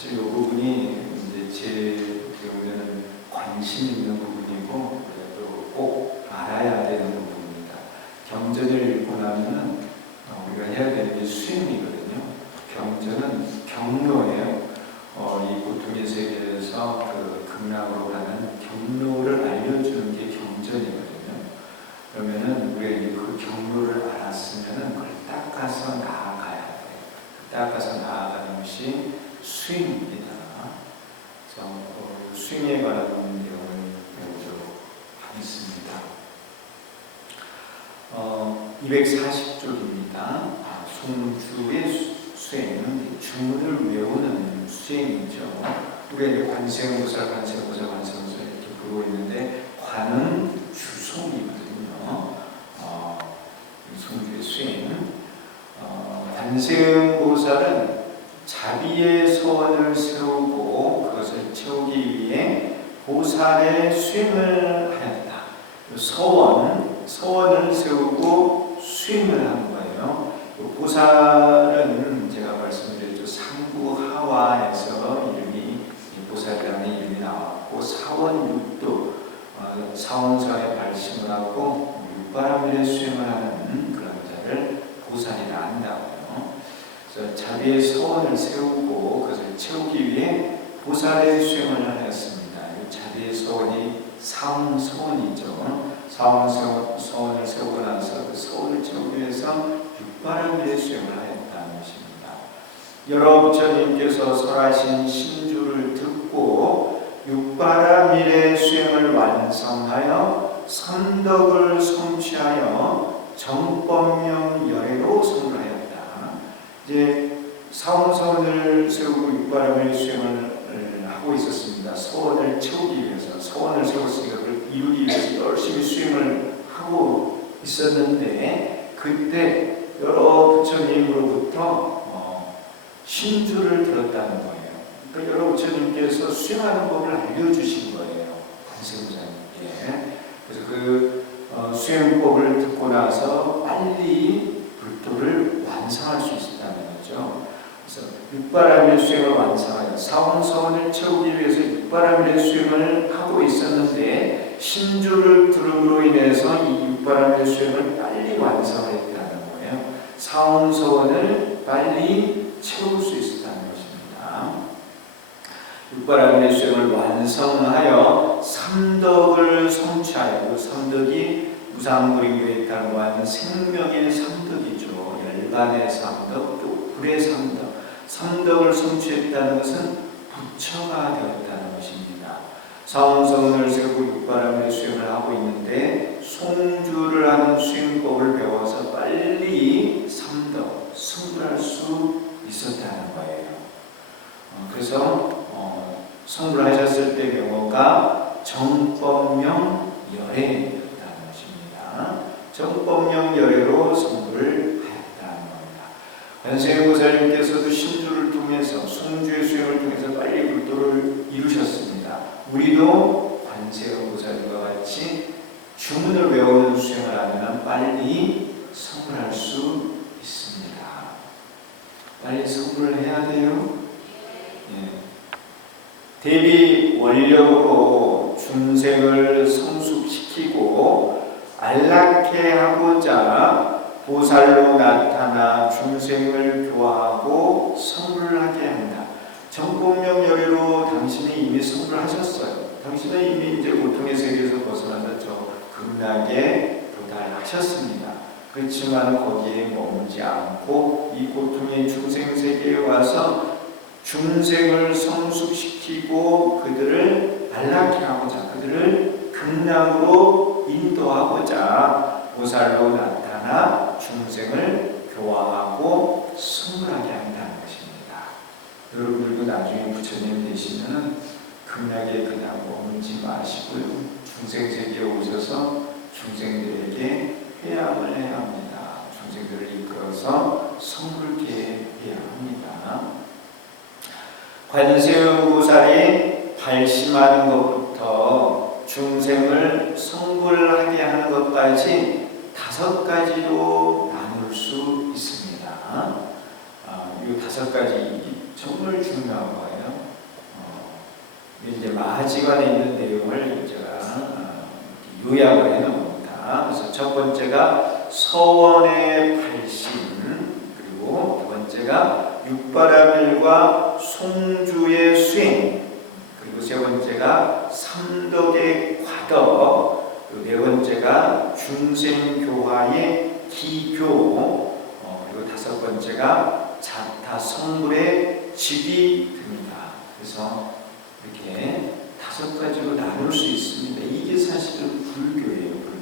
사실 이 부분이 이제 제 경우에는 관심 있는 부분이고 또 꼭 알아야 되는 부분입니다. 경전을 읽고 나면은 우리가 해야 되는 게 수행이거든요. 경전은 경로예요. 이 고통의 세계에서 그 극락으로 가는 경로를 알려주는 게 경전이거든요. 그러면은 우리가 이제 그 경로를 알았으면은 그걸 닦아서 나아가야 돼요. 닦아서 나아가는 것이 수행입니다. 그래서 수행에 관한 내용을 배우도록 하겠습니다. 240쪽입니다. 송주의 수행은 주문을 외우는 수행이죠. 우리가 이제 관세음보살 이렇게 부르고 있는데 관은 주송이거든요. 송주의 수행은 관세음보살은 자비의 소원을 세우고 그것을 채우기 위해 보살의 수행을 하였다. 소원을 세우고 수행을 하는 거예요. 보살은 제가 말씀드렸죠. 상부하와에서 이름이 보살이라는 이름이 나왔고 사원육도 사원성에 발심을 하고 육바라밀의 수행을 하는 그런 자를 보살이라 한다고요. 그래서 자비의 소원을 세우고 그것을 채우기 위해 보살의 수행을 하였습니다. 자비의 소원이 사원소원이죠. 사원소원을 세우고 나서 그 소원을 채우기 위해서 육바라밀의 수행을 하였다는 것입니다. 여러 부처님께서 설하신 신주를 듣고 육바라밀의 수행을 완성하여 선덕을 성취하여 정법명 열애로 성불하였다. 이제 사원소원을 세우고 육바라밀의 수행을 하고 있었습니다. 소원을 채우기 위해서, 소원을 세웠으니까 그걸 이루기 위해서 열심히 수행을 하고 있었는데 그때 여러 부처님으로부터 신주를 들었다는 거예요. 그러니까 여러 부처님께서 수행하는 법을 알려주신 거예요. 관세음보살님께. 그래서 그 수행법을 듣고 나서 빨리 불도를 완성할 수 있었다는 거죠. 그래서 육바라밀 수행을 완성하여 사원소원을 채우기 위해서 육바라밀의 수행을 하고 있었는데 신주를 들음으로 인해서 이 육바라밀 수행을 빨리 완성했다는 거예요. 사원소원을 빨리 채울 수 있었다는 것입니다. 육바라밀의 수행을 완성하여 삼덕을 성취하여 그 삼덕이 무상불인교에 하는 생명의 삼덕이죠. 열반의 삼덕, 또 불의 삼덕. 삼덕을 성취했다는 것은 부처가 되었다는 것입니다. 사원성을 세우고 육바라밀의 수행을 하고 있는데 송주를 하는 수행법을 배워서 빨리 삼덕, 성불할 수 있었다는 거예요. 그래서 성불하셨을 때 명호가 정법명 열애였다는 것입니다. 정법명 열애로 성불을 관세음보살님께서도 신주를 통해서 송주의 수행을 통해서 빨리 불도를 이루셨습니다. 우리도 관세음보살과 같이 주문을 외우는 수행을 하면 빨리 성불할 수 있습니다. 빨리 성불을 해야 돼요. 대비 원력으로 중생을 성숙시키고 안락해 하고자 보살로 나타나 중생을 교화하고 성불하게 한다. 정법명 열애로 당신이 이미 성불하셨어요. 당신은 이미 이제 고통의 세계에서 벗어나서 저 극락에 도달하셨습니다. 그렇지만 거기에 머물지 않고 이 고통의 중생 세계에 와서 중생을 성숙시키고 그들을 안락해 하고자, 그들을 극락으로 인도하고자 보살로 나타나 중생을 교화하고 성불하게 한다는 것입니다. 여러분들도 나중에 부처님 되시면 극락에 그냥 머물지 마시고요. 중생세계에 오셔서 중생들에게 회양을 해야 합니다. 중생들을 이끌어서 성불케 해야 합니다. 관세음보살이 발심하는 것부터 중생을 성불하게 하는 것까지 5가지로 나눌 수 있습니다. 이 5가지 정말 중요한 거예요. 아지간에 있는 내용을 제가 요약을 해놓습니다. 그래서 첫 번째가 서원의 발심, 그리고 두 번째가 육바라밀과 송주의 수행, 그리고 세 번째가 삼덕의 과덕, 그리고 네 번째가 중생교화의 기교, 그리고 다섯 번째가 자타 성불의 집이 됩니다. 그래서 이렇게 다섯 가지로 나눌 수 있습니다. 이게 사실은 불교예요, 불교.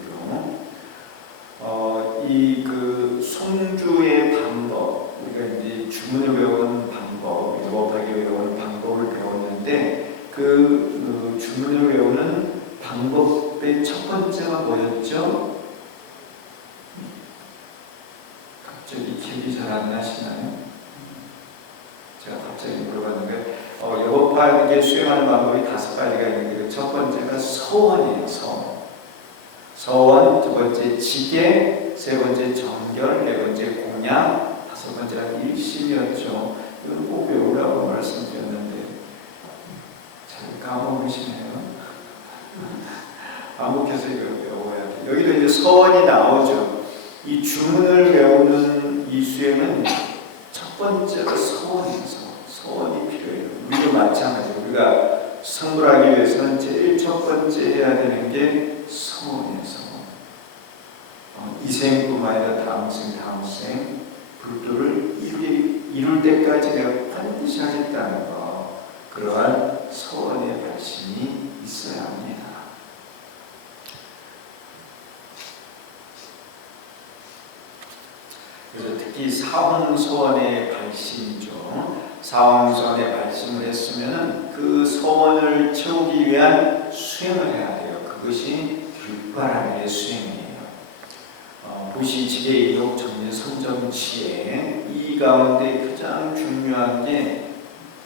이 그 송주의 방법, 우리가 이제 주문을 외우는 방법, 영업하게 외우는 방법을 배웠는데 그 주문을 외우는 방법의 첫 번째가 뭐였죠? 갑자기 기억이 잘 안 나시나요? 제가 갑자기 물어봤는데 영업하게 수행하는 방법이 다섯 가지가 있는데 그 첫 번째가 서원이에요. 서원, 두 번째 지계, 세 번째 정결, 네 번째 공양, 다섯 번째가 일심이었죠. 이걸 꼭 외우라고 말씀드렸는데 잘 까먹으시네요. 반복해서 이걸 외워야 돼요. 여기도 이제 서원이 나오죠. 이 주문을 외우는 이 수행은 첫 번째가 서원이에요. 서원이 필요해요. 우리도 마찬가지로 우리가 성불하기 위해서는 제일 첫 번째 해야 되는 게 서원이에요. 서원. 이 생뿐만 아니라 다음 생 불도를 이룰 때까지 내가 반드시 하겠다는 거, 그러한 서원의 발심이 있어야 합니다. 그래서 특히 사홍서원의 발심이죠. 사홍서원의 발심을 했으면 그 서원을 채우기 위한 수행을 해야 돼요. 그것이 육바라밀의 수행이에요. 부시지계 이욕 정진 선정치에 이 가운데 가장 중요한 게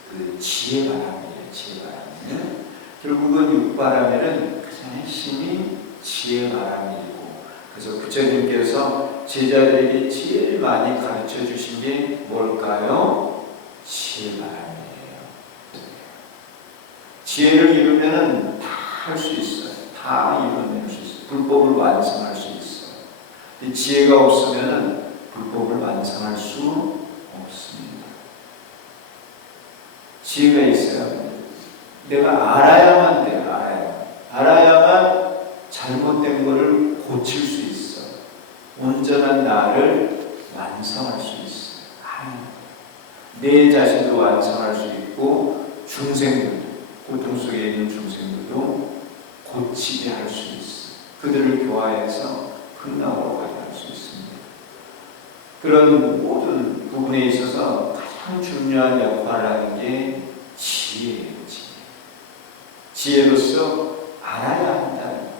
그 지혜바람이에요. 지혜바람. 결국은 육바라밀은 가장 핵심이 지혜바람이고, 그래서 부처님께서 제자들에게 제일 많이 가르쳐 주신 게 뭘까요? 지혜바람이에요. 지혜를 이루면 다 할 수 있어요. 다 이뤄낼 수 있어요. 불법을 완성할 수 있어요. 근데 지혜가 없으면 불법을 완성할 수 없습니다. 지혜가 있어야 합니다. 내가 알아야만 돼요. 알아야만 잘못된 것을 고칠 수 있어요. 온전한 나를 완성할 수 있어요. 내 자신도 완성할 수 있고 중생들도, 고통 속에 있는 중생들도 고치게 할 수 있어요. 그들을 교화해서 극락으로 가져갈 수 있습니다. 그런 모든 부분에 있어서 가장 중요한 역할을 하는 게 지혜예요. 지혜로서 알아야 한다는 거예요.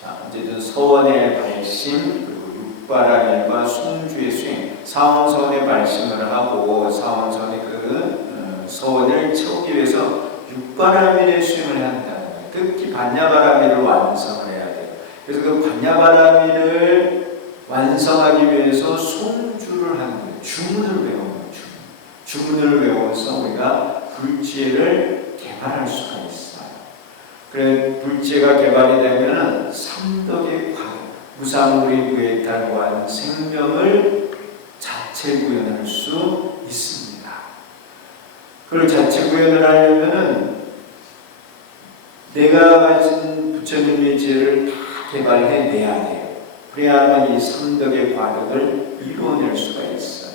자, 어쨌든 서원의 발심, 그리고 육바라밀과 송주의 수행, 사원서원의 발심을 하고 사원서원의 그 서원을 채우기 위해서 육바라밀의 수행을 해야 한다는 거예요. 특히 반야바라밀을 완성을 해야 돼요. 그래서 그 반야바라밀을 완성하기 위해서 송주를 하는 거예요. 주문을 외우는 거예요. 주문을 외워서 우리가 불지혜를 개발할 수가 있어요. 그래 불지혜가 개발이 되면 삼덕의 무상무리 무해탈관 생명을 자체 구현할 수 있습니다. 그걸 자체 구현을 하려면은 내가 가진 부처님의 지혜를 다 개발해내야 돼요. 그래야만 이 삼덕의 과덕을 이루어낼 수가 있어요.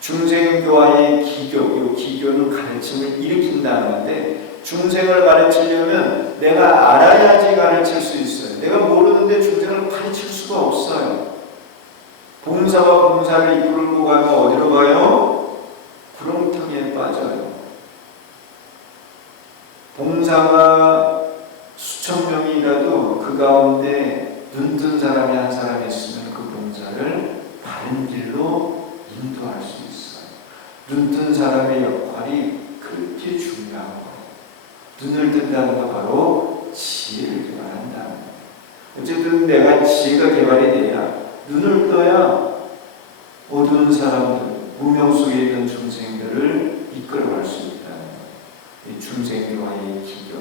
중생교화의 기교, 이 기교는 가르침을 일으킨다는 건데, 중생을 가르치려면 내가 알아야지 가르칠 수 있어요. 내가 모르는데 중생을 가르칠 수가 없어요. 봉사와 봉사를 이끌고 가면 어디로 가요? 구렁텅이에 빠져요. 봉사가 수천 명이라도 그 가운데 눈뜬 사람이 한 사람이 있으면 그 봉사를 바른 길로 인도할 수 있어요. 눈뜬 사람의 역할이 그렇게 중요한 거예요. 눈을 뜬다는 건 바로 지혜를 개발한다는 거예요. 어쨌든 내가 지혜가 개발이 돼야, 눈을 떠야 어두운 사람들, 무명 속에 있는 중생들을 이끌어갈 수 있다는 거예요. 중생교화의 기교.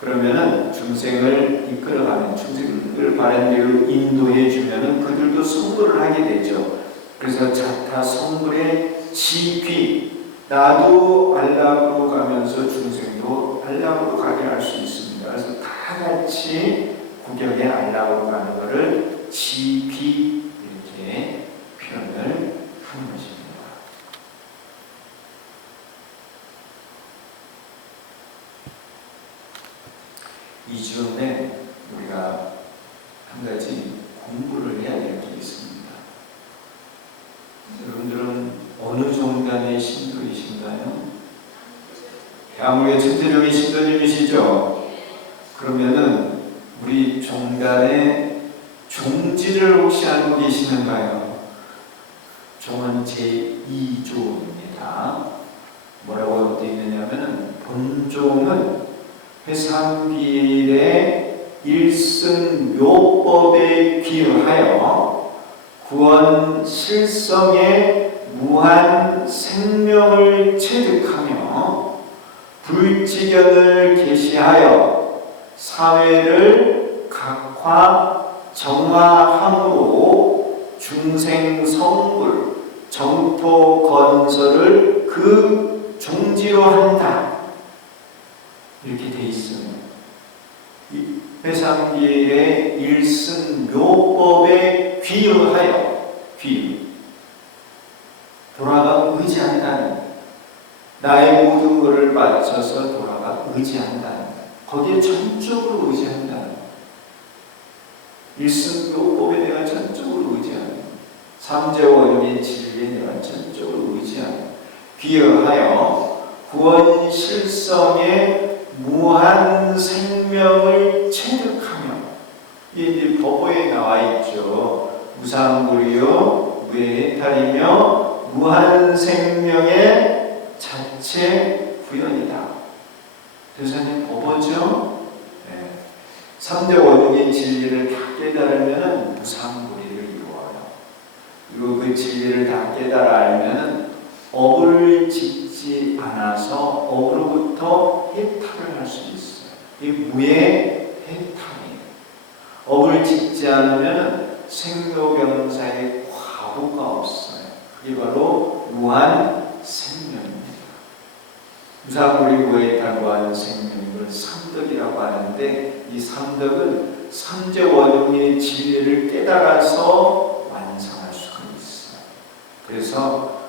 그러면은 중생을 이끌어가는, 중생을 바른 대로 인도해 주면은 그들도 성불을 하게 되죠. 그래서 자타 성불의 지귀, 나도 안락으로 가면서 중생도 안락으로 가게 할 수 있습니다. 그래서 다 같이 구격의 안락으로 가는 것을 지귀 이렇게 표현을 하는 것입니다. 이 주에 우리가 한 가지 공부를 해야 될 게 있습니다. 여러분들은 어느 종단의 신도이신가요? 아무개 천태종의 신도님이시죠? 그러면은 우리 종단의 종지를 혹시 알고 계시는가요? 종은 제2조입니다. 뭐라고 되어 있느냐면은 본종은 회상길의 일승묘법에 기여하여 구원 실성의 무한 생명을 체득하며 불지견을 계시하여 사회를 각화 정화함으로 중생 성불 정토 건설을 그 종지로 한다. 이렇게 돼 있어요. 이 회상기의 일승묘법에 귀의하여 돌아가 의지한다는, 나의 모든 것을 바쳐서 돌아가 의지한다는, 거기에 전적으로 의지한다는, 일승묘법에 내가 전적으로 의지하는, 삼재원의 진리에 내가 전적으로 의지하는, 귀의하여 구원 실성의 무한 생명을 체득하며, 이게 법어에 나와 있죠. 무상불이요 무해해탈이며 무한 생명의 자체 구현이다. 교사님 법어죠. 네. 3대 원흉의 진리를 다 깨달으면 무상불이를 이루어요. 그리고 그 진리를 다 깨달아 알면 업을 짓지 않아서 업으로부터 해탈을 할 수 있어요. 이 무해해탈이에요. 업을 짓지 않으면 생로병사의 과부가 없어요. 그게 바로 무한 생명입니다. 무상불이 무해해탈 무한 생명을 삼덕이라고 하는데, 이 삼덕은 삼재원흉의 진리를 깨달아서 완성할 수가 있어요. 그래서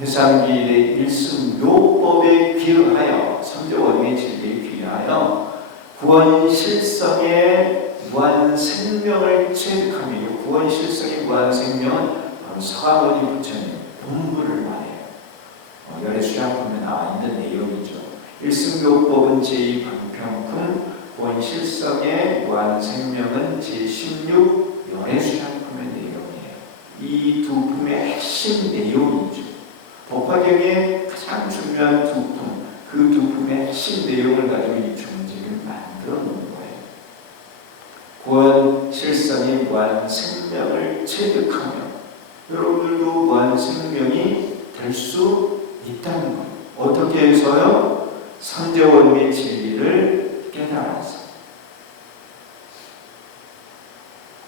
회상기의 일승묘법에 귀의하여 삼재원흉의 진리에 귀의하여 구원 실성의 무한 생명을 체득하며, 구원 실성의 무한 생명은 바로 서가모니 부처님 본부를 말해요. 열애 수양품에 나와 있는 내용이죠. 일승묘법은 제2방평품, 구원 실성의 무한 생명은 제16 열애 수양품의 내용이에요. 이 두 품의 핵심 내용이죠. 법화경의 가장 중요한 두 품, 그 두 품의 핵심 내용을 가지고 이 종지를 만들어 놓은 거예요. 구원 실성이 무한 생명을 체득하며 여러분들도 무한 생명이 될 수 있다는 거예요. 어떻게 해서요? 삼재원의 진리를 깨달아서.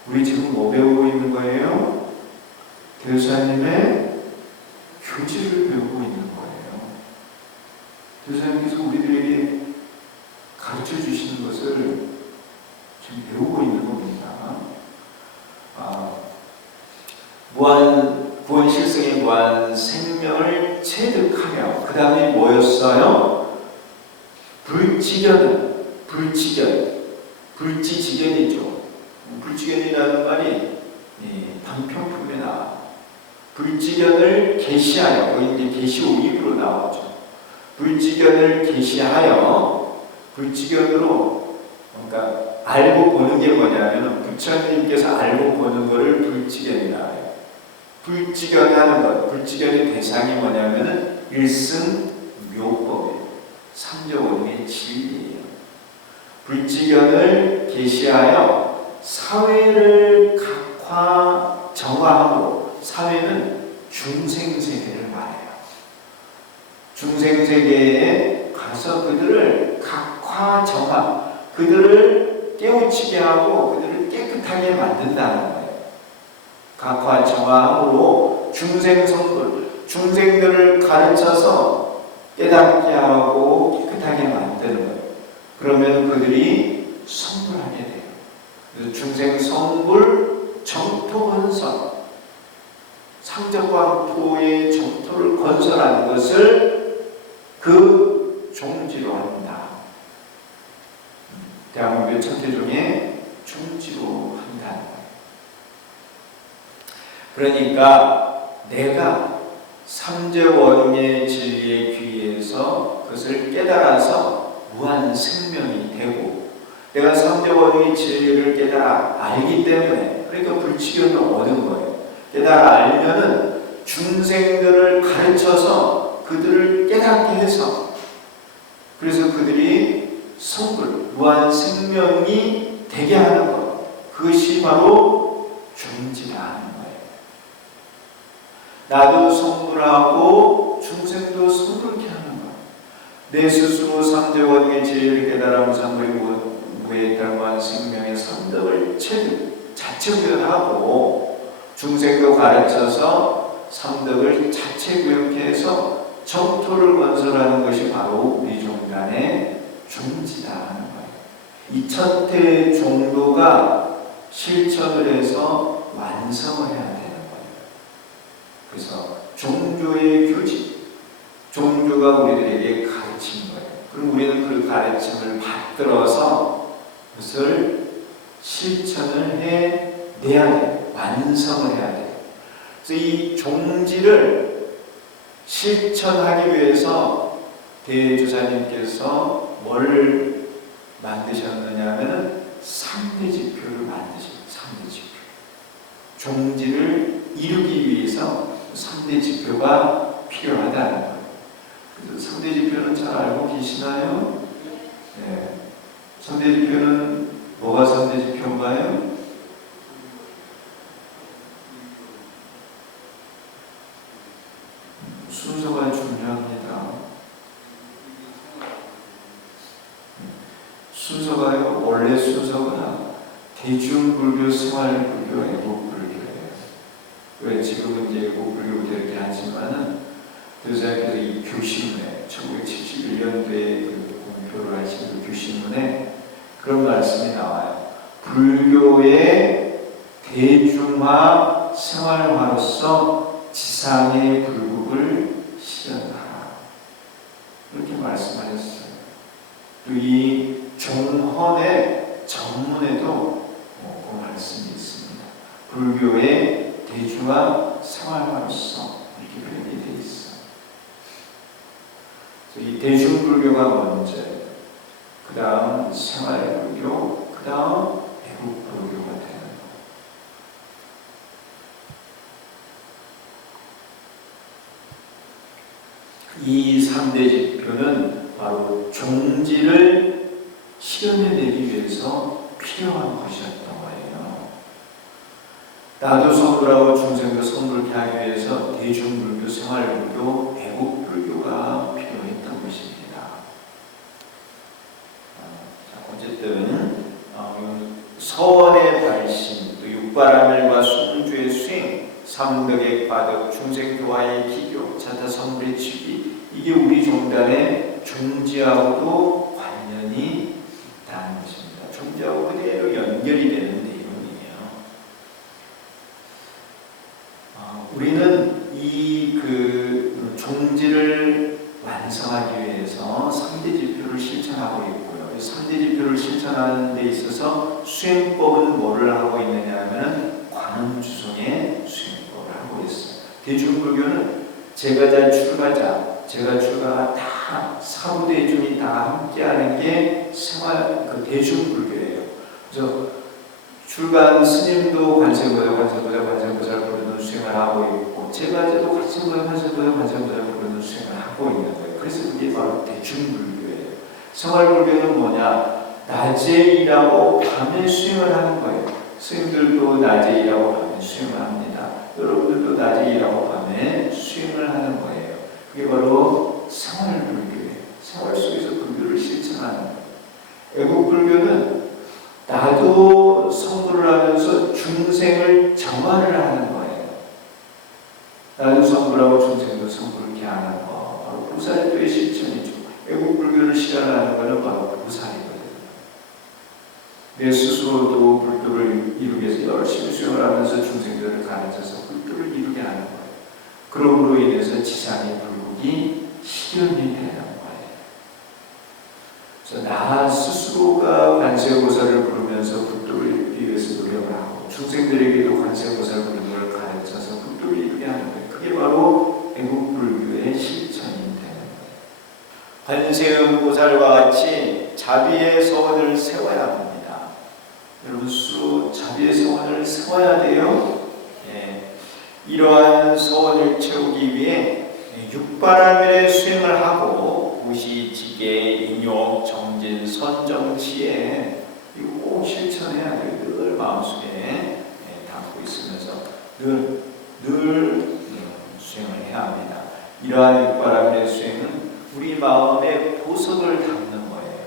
우리 지금 뭐 배우고 있는 거예요? 교사님의 교지를 배우고 있는 거예요. 교사님께서 우리들에게 가르쳐 주시는 것을 지금 배우고 있는 겁니다. 구원 실성의 무한 생명을 체득하며, 그 다음에 뭐였어요? 불지견이죠. 불지견이라는 말이 방평품에 나와요. 불지견을 계시하여, 이제 계시 5입으로 나오죠. 불지견을 계시하여, 불지견으로, 그러니까 알고 보는 게 뭐냐면 부처님께서 알고 보는 것을 불지견이라 해요. 불지견하는 것, 불지견의 대상이 뭐냐면은 일승묘법이에요. 삼재원의 진리예요. 불지견을 계시하여 사회를 각화 정화함으로, 사회는 중생세계를 말해요. 중생세계에 가서 그들을 각화정화, 그들을 깨우치게 하고 그들을 깨끗하게 만든다는 거예요. 각화정화함으로 중생성불, 중생들을 가르쳐서 깨닫게 하고 깨끗하게 만드는 거예요. 그러면 그들이 성불하게 돼요. 그래서 중생성불 정토건설, 상적광토의 정토를 건설하는 것을 그 종지로 한다. 대한민국의 천태종의 종지로 한다는 거예요. 그러니까 내가 삼재원의 진리에 귀해서 그것을 깨달아서 무한 생명이 되고, 내가 삼재원의 진리를 깨달아 알기 때문에, 그러니까 불치견을 얻은 거예요. 깨달아 알면은 중생들을 가르쳐서 그들을 깨닫게 해서, 그래서 그들이 성불, 무한 생명이 되게 하는 것, 그것이 바로 종지라 하는 거예요. 나도 성불하고 중생도 성불케 하는 거예요. 내 스스로 삼재원의 진리를 깨달아 무상무의 무한 생명의 선덕을 자체 구현하고, 중생도 가르쳐서 삼덕을 자체 구현케 해서 정토를 건설하는 것이 바로 우리 종단의 종지다 하는 거예요. 이 천태 종도가 실천을 해서 완성을 해야 되는 거예요. 그래서 종조의 교지, 종조가 우리들에게 가르친 거예요. 그럼 우리는 그 가르침을 받들어서 그것을 실천을 해내야 돼요. 완성을 해야 돼요. 그래서 이 종지를 실천하기 위해서 대주사님께서 뭘 만드셨느냐 하면 3대 지표를 만드셨어요. 3대 지표. 종지를 이루기 위해서 3대 지표가 필요하다는 거예요. 그래서 3대 지표는 잘 알고 계시나요? 네. 3대 지표는 뭐가 3대 지표인가요? 순서가 중요합니다. 순서가요, 원래 순서가 대중불교, 생활불교, 애국불교예요. 왜 지금은 이제 애국불교부터 이렇게 하지만은 교사님께서 이 교신문에 1971년도에 그 공표를 하신 그 교신문에 그런 말씀이 나와요. 불교의 대중화 생활화로서 지상의 불국을 실현하라, 이렇게 말씀하셨어요. 또 이 종헌의 정문에도 그 말씀이 있습니다. 불교의 대중화 생활화로서 이렇게 표현이 되어 있어요. 이 대중불교가 먼저, 그 다음 생활불교, 그 다음 애국불교가 되는 거예요. 이 3대 지표는 바로 종지를 실현해내기 위해서 필요한 것이었던 거예요. 나도 성불하고 중생도 성불케 하기 위해서 대중불교, 생활불교, 애국불교가 필요했던 것입니다. 어쨌든 서원의 발신, 또 육바라밀과 순주의 수행, 삼덕의 과덕, 중생교화의 기교, 자타 성불의 취기, 이게 우리 종단의 종지하고도 관련이 있다는 것입니다. 종지하고 그대로 연결이 되는 내용이에요. 우리는 이 종지를 완성하기 위해서 3대 지표를 실천하고 있고요. 이 3대 지표를 실천하는 데 있어서 수행법은 뭐를 하고 있느냐 하면 관음주성의 수행법을 하고 있어요. 대중불교는 제가자 출가자, 제가 출가가 다 사부대중이 다 함께하는 게 그 대중불교예요. 그래서 출가한 스님도 관세음보살 부르는 수행을 하고 있고, 제가자도 관세음보살 부르는 수행을 하고 있는 거예요. 그래서 그게 바로 대중불교예요. 생활불교는 뭐냐? 낮에 일하고 밤에 수행을 하는 거예요. 스님들도 낮에 일하고 밤에 수행을 합니다. 여러분들도 낮에 일하고 밤에 수행을 하는 거예요. 그게 바로 생활불교예요. 생활 속에 내 스스로도 불도를 이루기 위해서 열심히 수행을 하면서 중생들을 가르쳐서 불도를 이루게 하는 거예요. 그럼으로 인해서 지상의 불국이 실현이 되는 거예요. 그래서 나 스스로가 관세음보살을 부르면서 불도를 이루기 위해서 노력을 하고 중생들에게도 관세음보살 부르는 걸 가르쳐서 불도를 이루게 하는 거예요. 그게 바로 애국불교의 실천이 되는 거예요. 관세음보살과 같이 자비의 서원을 세워야 합니다. 여러분 스스로 자비의 서원을 세워야 돼요. 이러한 서원을 채우기 위해 육바라밀의 수행을 하고 무시, 지계, 인욕, 정진, 선정, 지혜 이거 꼭 실천해야 돼요. 늘 마음속에 담고 있으면서 늘 수행을 해야 합니다. 이러한 육바라밀의 수행은 우리 마음에 보석을 담는 거예요.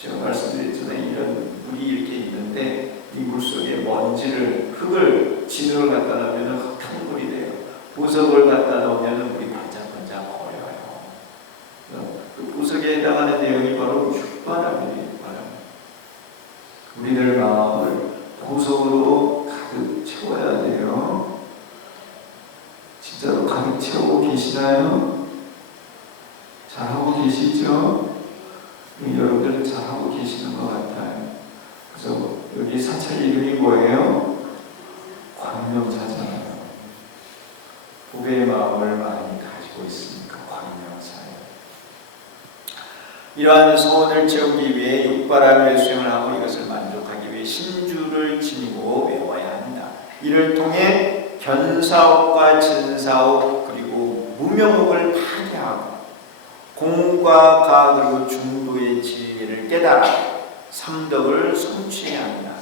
제가 말씀드렸잖아요. 이런 물이 이렇게 있는데 이 물 속에 먼지를, 흙을, 진흙을 갖다 놓으면 흙탕 물이 돼요. 보석을 갖다 놓으면 물이 반짝반짝 거려요. 그 보석에 해당하는 내용이 바로 육바라밀이에요. 우리들 마음을 보석으로 가득 채워야 돼요. 진짜로 가득 채우고 계시나요? 잘하고 계시죠? 여러분들 잘하고 계시는 것 같아요. 그래서 여기 사찰 이름이 뭐예요? 광명사잖아요. 복의 마음을 많이 가지고 있으니까 광명사예요. 이러한 소원을 채우기 위해 육바라밀 수행을 하고 이것을 만족하기 위해 신주를 지니고 외워야 합니다. 이를 통해 견사옥과 진사옥 그리고 무명옥을 파괴하고 공과 가 그리고 중도의 지혜를 깨달아 삼덕을 성취해야 합니다.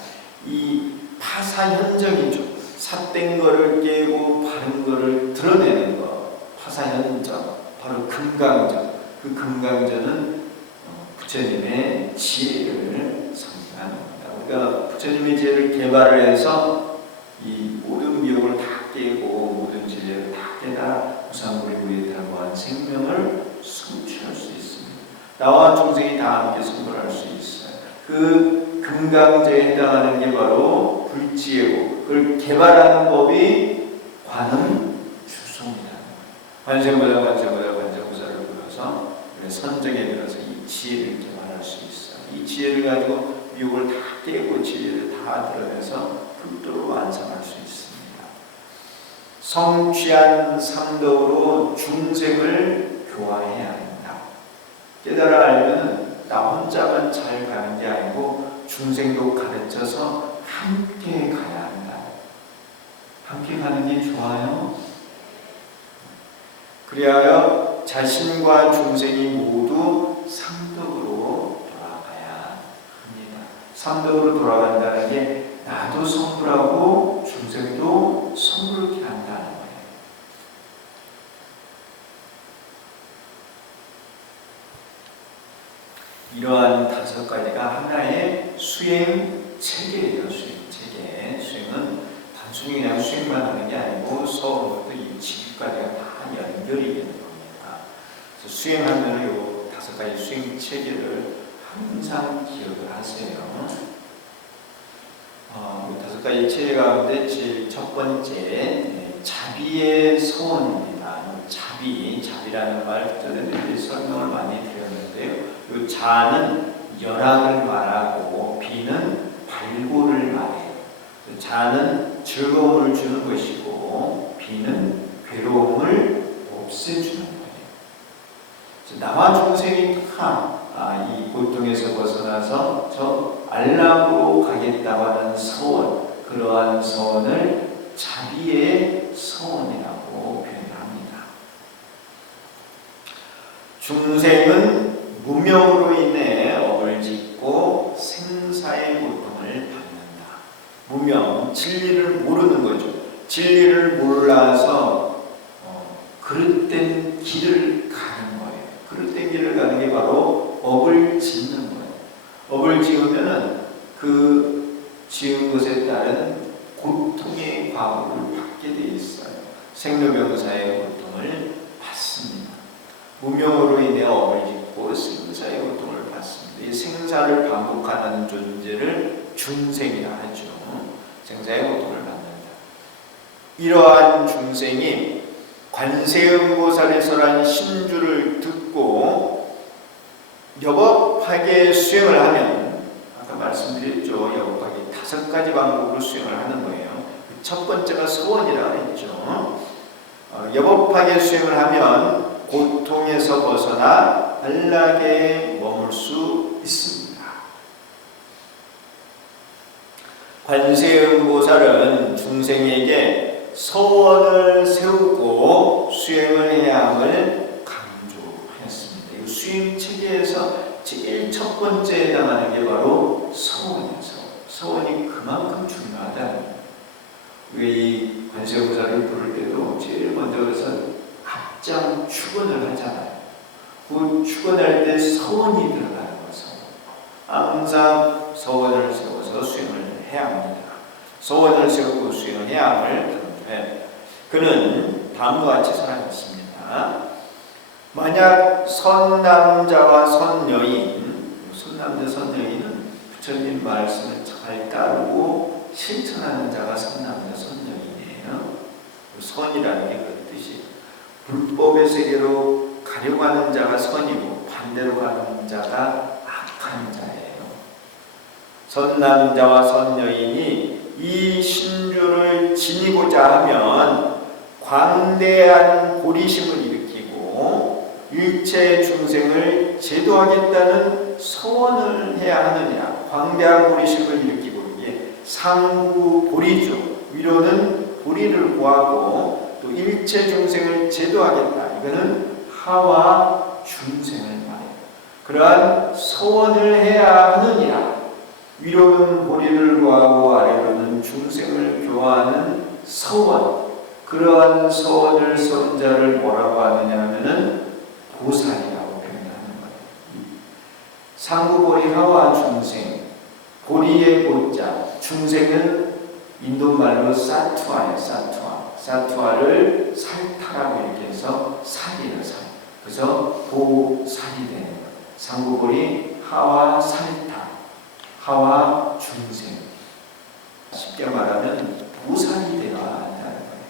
이 파사현정이죠. 삿된 거를 깨고 바른 거를 드러내는 것. 파사현정, 바로 금강정. 그 금강정은 부처님의 지혜를 상징하는 겁니다. 우리가 부처님의 지혜를 개발을 해서 이 모든 미혹을 다 깨고 모든 진리를 다 깨달아 무상불이무예탈무한 생명을 성취할 수 있습니다. 나와 중생이 다 함께 성불할 수 있어요. 그 금강제에 해당하는 게 바로 불지혜고 그걸 개발하는 법이 관음주송이라는 거예요. 관세음보살을 불러서 선정에 들어서 이 지혜를 개발할 수 있어요. 이 지혜를 가지고 미혹을 다 깨고 지혜를 다 드러내서 불도로 완성할 수 있습니다. 성취한 삼덕으로 중생을 교화해야 합니다. 깨달아 알면 나 혼자만 잘 가는 게 아니고 중생도 가르쳐서 함께 가야 한다. 함께 가는 게 좋아요. 그리하여 자신과 중생이 모두 삼덕으로 돌아가야 합니다. 삼덕으로 돌아간다는 게 나도 성불하고 중생도 성불케 한다는 거예요. 이러한 5가지가 하나의 수행 체계예요. 수행 체계. 수행은 단순히 그냥 수행만 하는 게 아니고 서로부터 이 지기까지가 다 연결이 되는 겁니다. 그래서 수행하면 이 5가지 수행 체계를 항상 기억을 하세요. 5가지 체계 가운데 제일 첫 번째 자비의 소원입니다. 자비라는 말 전에 설명을 많이 드렸는데요. 이 자는 열악을 말하고 비는 발고를 말해요. 자는 즐거움을 주는 것이고 비는 괴로움을 없애주는 거예요. 나와 중생이 다 이 고통에서 벗어나서 저 안락으로 가겠다고 하는 서원, 그러한 서원을 자비의 서원이라고 표현합니다. 중생은 무명으로 인해 업을 짓고 생사의 고통을 받는다. 무명, 진리를 모르는 거죠. 진리를 몰라서 그릇된 길을 가는 거예요. 그릇된 길을 가는 게 바로 업을 짓는 거예요. 업을 지으면은 그 지은 것에 따른 고통의 과보를 받게 돼 있어요. 생로병사의 고통을 받습니다. 무명으로 인해 업을 짓고 생사의 고통을 받습니다. 이 생사를 반복하는 존재를 중생이라 하죠. 생사의 고통을 받는다. 이러한 중생이 관세음보살의 설한 심주를 듣고 여법하게 수행을 하면, 아까 말씀드렸죠. 여법하게 5가지 방법으로 수행을 하는 거예요. 첫 번째가 서원이라고 했죠. 여법하게 수행을 하면 고통에서 벗어나 안락에 머물 수 있습니다. 관세음보살은 중생에게 서원을 세우고 수행을 해야 함을 강조하였습니다. 이 수행 체계에서 제일 첫 번째에 해당하는 게 바로 서원이에요. 서원이 그만큼 중요하다는 거예요. 이 관세음보살을 부를 때도 제일 먼저 그래서 앞장 축원을 하잖아요. 그 축원할 때 서원이 들어가는 거죠. 항상 서원을 세워서 수행을 해야 합니다. 서원을 세우고 수행을 해야 함을 강조해요. 그는 다음과 같이 설하였습니다. 만약 선남자와 선여인, 선남자 선여인은 부처님 말씀을 잘 따르고 실천하는 자가 선남자 선여인이에요. 선이라는 게 그런 뜻이에요. 불법의 세계로 가려고 하는 자가 선이고 반대로 가는 자가 악한 자예요. 선남자와 선여인이 이 신주를 지니고자 하면 광대한 고리심을 일으키고 일체 중생을 제도하겠다는 서원을 해야 하느냐. 광대한 고리심을 일으키고, 이게 상구 보리죠. 위로는 보리를 구하고 또 일체 중생을 제도하겠다. 이거는 하와 중생을 말해요. 그러한 서원을 해야 하느냐. 위로는 보리를 구하고 아래로는 중생을 교화하는 서원. 그러한 서원을 세운 자를 뭐라고 하느냐 하면은 보살이라고 표현하는 거예요. 상구보리 하와 중생, 보리의 보자, 중생은 인도말로 사투아예요. 사투아를 살타라고 이렇게 해서 살이에요. 살. 그래서 보살이 되는 거예요. 상구보리 하와 살타, 하와 중생. 쉽게 말하면 보살이 되어야 한다는 거예요.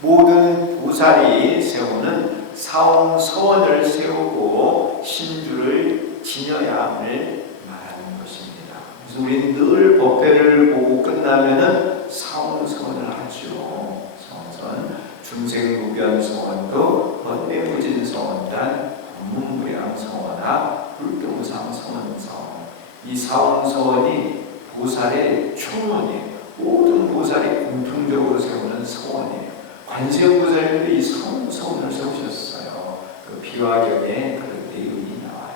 모든 보살이 세우는 사옹서원을 세우고 신주를 지녀야 함을 말하는 것입니다. 그래서 우리는 늘 법회를 보고 끝나면은 사옹서원을 하죠. 사옹서원, 중생무변서원도 번뇌무진서원단, 법문무량서원학, 불경상서원서원. 이 사옹서원이 보살의 총원이에요. 모든 보살이 공통적으로 세우는 서원이에요. 관세음보살님도 이 사옹서원을 세우셨어요. 그 비화경에 그런 내용이 나와요.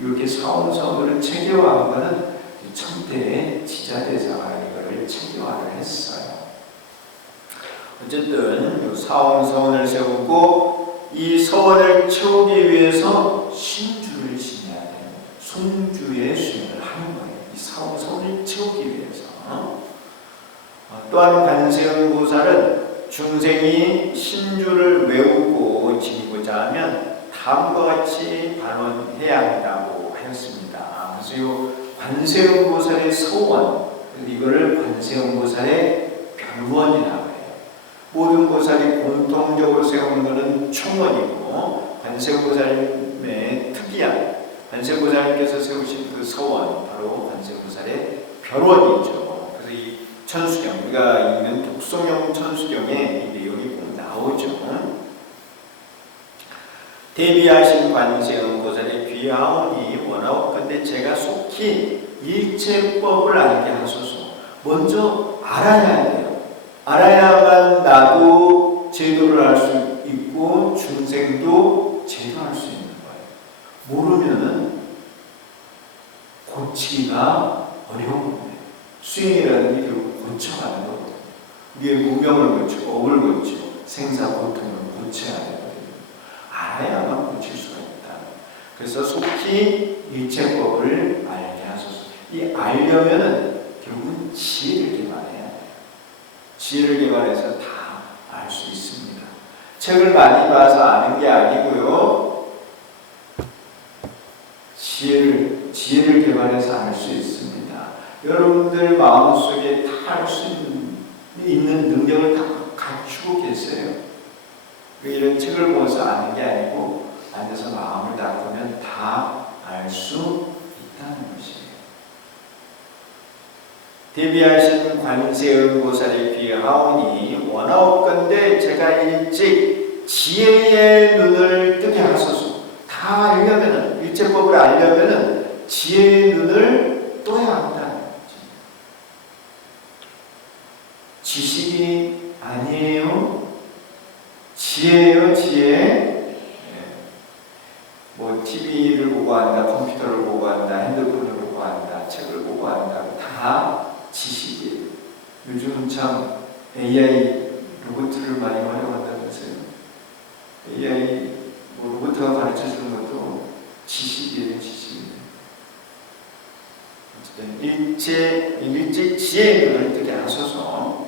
이렇게 사옹서원을 체계화한 것은 천태의 지자대사가 이거를 체계화를 했어요. 어쨌든 사옹서원을 세우고 이 서원을 채우기 위해서 신주를 지내야 돼요. 송주의 수행을 하는 거예요. 이 사옹서원을 채우기 위해서. 또한 관세음보살은 중생이 신주를 외우고 지니고자 하면 다음과 같이 발언해야 한다고 하였습니다. 그래서 이 관세음보살의 서원, 이거를 관세음보살의 별원이라고 해요. 모든 보살이 공통적으로 세우는 것은 총원이고, 관세음보살님의 특이한, 관세음보살님께서 세우신 그 서원, 바로 관세음보살의 별원이죠. 그래서 이 천수경, 우리가 읽는 독송용 천수경에 이 내용이 꼭 나오죠. 대비하신 관세음보살의 귀하오니 원하옵건대 제가 속히 일체법을 알게 하소서. 먼저 알아야 돼요. 알아야만 나도 제도를 할 수 있고 중생도 제도할 수 있는 거예요. 모르면은 고치기가 어려운 거예요. 수행이라는 게 결국 고쳐가는 거거든요. 우리의 무명을 고치고 업을 고치고 생사 고통을 고쳐야 되거든요. 알아야만 고칠 수가 있다. 그래서 속히 일체법을 알게 하소서. 이 알려면은 결국은 지혜를 개발해야 돼요. 지혜를 개발해서 다 알 수 있습니다. 책을 많이 봐서 아는 게 아니고요. 지혜를 개발해서 알 수 있습니다. 여러분들 마음속에 다 할 수 있는 능력을 다 갖추고 계세요. 이런 책을 보면서 아는 게 아니고 앉아서 마음을 닦으면 다 알 수 있다는 것이에요. 대비하신 관세음보살에 비하오니 원하옵건대 제가 일찍 지혜의 눈을 뜨게 하소서. 다 알려면은, 일체법을 알려면은 지혜의 눈을 떠야 한다는 거지. 지식이 아니에요. 지혜예요, 지혜. 뭐 TV를 보고 한다, 컴퓨터를 보고 한다, 핸드폰을 보고 한다, 책을 보고 한다, 다 지식이에요. 요즘은 참 AI 로봇을 많이 활용한다면서요. AI 뭐 로봇가 가르쳐주는 것도 지식이에요, 지식이에요. 어쨌든 일찍 지혜의 눈을 뜨게 하소서.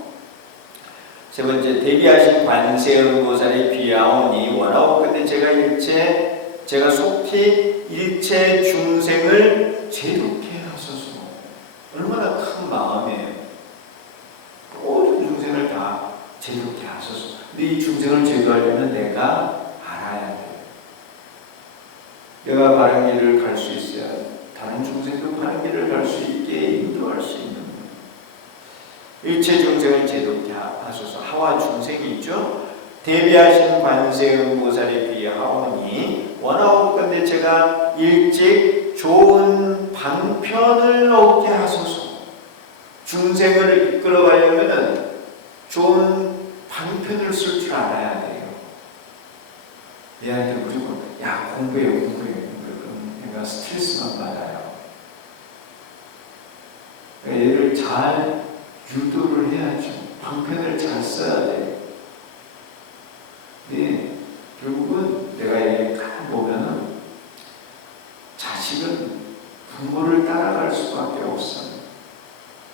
세 번째, 대비하신 관세음보살이 비하오니 원하옵건대 제가 속히 일체 중생을 제독해 하소서. 얼마나 큰 마음이에요. 모든 중생을 다 제독해 하소서. 근데 이 중생을 제도하려면 내가 알아야 돼요. 내가 바른 길을 갈 수 있어야 다른 중생도 바른 길을 갈 수 있게 인도할 수 있는 거예요. 일체 중생을 제독해 하소서. 하와 중생이 있죠. 대비하신 관세음보살에 비하오니 원하옵건대 제가 일찍 좋은 방편을 얻게 하소서. 중생을 이끌어가려면 좋은 방편을 쓸 줄 알아야 돼요. 얘한테 무조건 야 공부해. 그럼 얘가 스트레스만 받아요. 얘를 잘 유도를 해야죠. 방편을 잘 써야 돼요. 네, 결국은 내가 이렇게 보면은 자식은 부모를 따라갈 수밖에 없어요.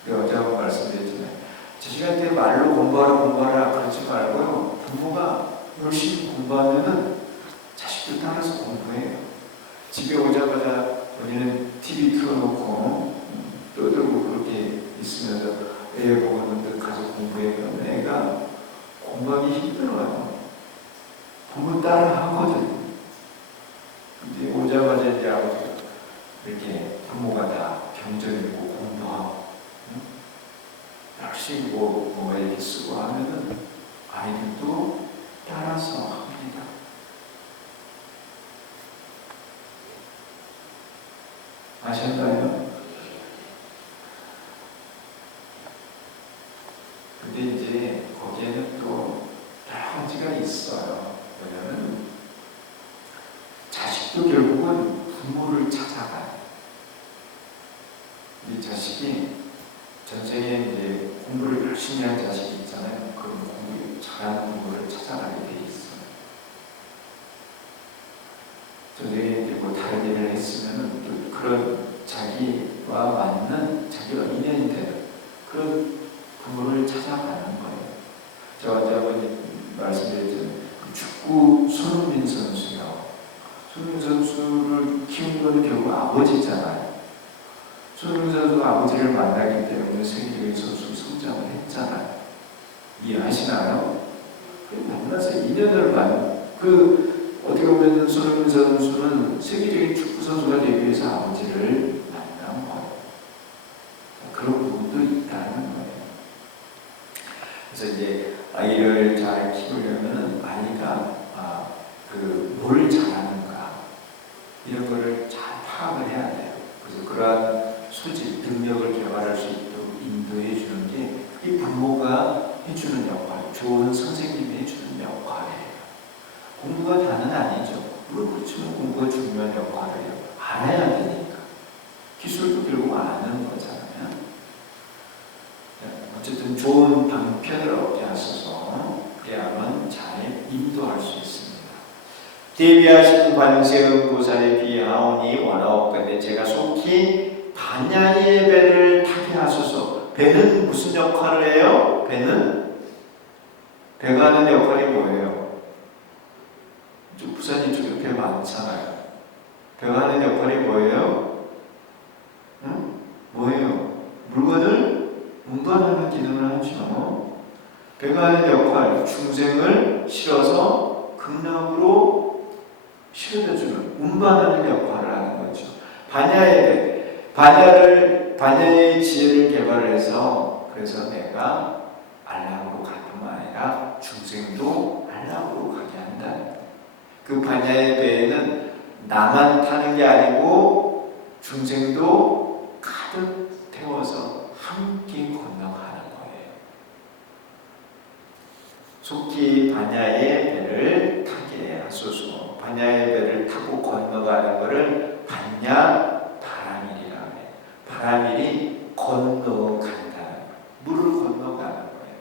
내가 어제 한번 말씀드렸잖아요. 자식한테 말로 공부하라 그러지 말고요. 부모가 열심히 공부하면은 자식들 따라서 공부해요. 집에 오자마자 본인은 TV 틀어놓고 떠들고 그렇게 있으면서 애 보고 있는데 가서 공부해. 그러면 애가 공부하기 힘들어요. 부모 따라 하거든. 근데 오자마자 이제 아버지가 이렇게 부모가 다 경전 읽고 공부하고, 열심히 뭐가 이렇게 쓰고 하면은 아이들도 따라서 합니다. 아셨나요? 근데 이제 거기에는 또 여러 가지가 있어요. 왜냐면 자식도 결국은 부모를 찾아가요. 이 자식이 전생에 이제 공부를 열심히 한 자식이 있잖아요. 그럼 공부 잘하는 부모를 찾아가게 돼 있어요. 전생에 이제 뭐 다른 일을 했으면은 또 그런 자기와 맞는 자기가 인연이 되는 그런 부모를 찾아가는 거예요. 제가 어제 한번 말씀드렸잖아요. 축구 손흥민 선수요. 손흥민 선수를 키운 건 결국 아버지잖아요. 손흥민 선수가 아버지를 만나기 때문에 세계적인 선수로 성장을 했잖아요. 이해하시나요? 만나서 인연을 어떻게 보면 손흥민 선수는 세계적인 축구 선수가 되기 위해서 아버지를 만난 거예요. 그런 부분도 있다는 거예요. 그래서 이제 아이를 잘 키우려면 아이가 뭘 잘하는가 이런 거를 잘 파악을 해야 돼요. 그래서 그러한 소질, 능력을 개발할 수 있도록 인도해 주는 게 이 부모가 해주는 역할, 좋은 선생님이 해주는 역할이에요. 공부가 다는 아니죠. 그렇지만 공부가 중요한 역할을 해요. 알아야 되니까. 기술도 결국 아는 거잖아요. 어쨌든 좋은 방편을 얻게 하셔서 그래야만 잘 인도할 수 있습니다. 대비하신 관세음보살에 비하오니 원하옵건대 제가 속히 반야의 배를 타게 하소서. 배는 무슨 역할을 해요? 배가 하는 역할이 뭐예요? 부산 이쪽에 배 많잖아요. 배가 하는 역할이 뭐예요? 뭐예요? 운반하는 기능을 하죠. 배가 하는 역할, 중생을 실어서 극락으로 실어다주는 운반하는 역할을 하는 거죠. 반야의 배, 반야의 지혜를 개발해서 그래서 내가 안락으로 갈 뿐만 아니라 중생도 안락으로 가게 한다. 그 반야의 배에는 나만 타는 게 아니고 중생도 가득 태워서 함께 건너가는 거예요. 속히 반야의 배를 타게 하소서. 반야의 배를 타고 건너가는 것을 반야 바라밀이라고 해요. 바라밀이 건너간다. 물을 건너가는 거예요.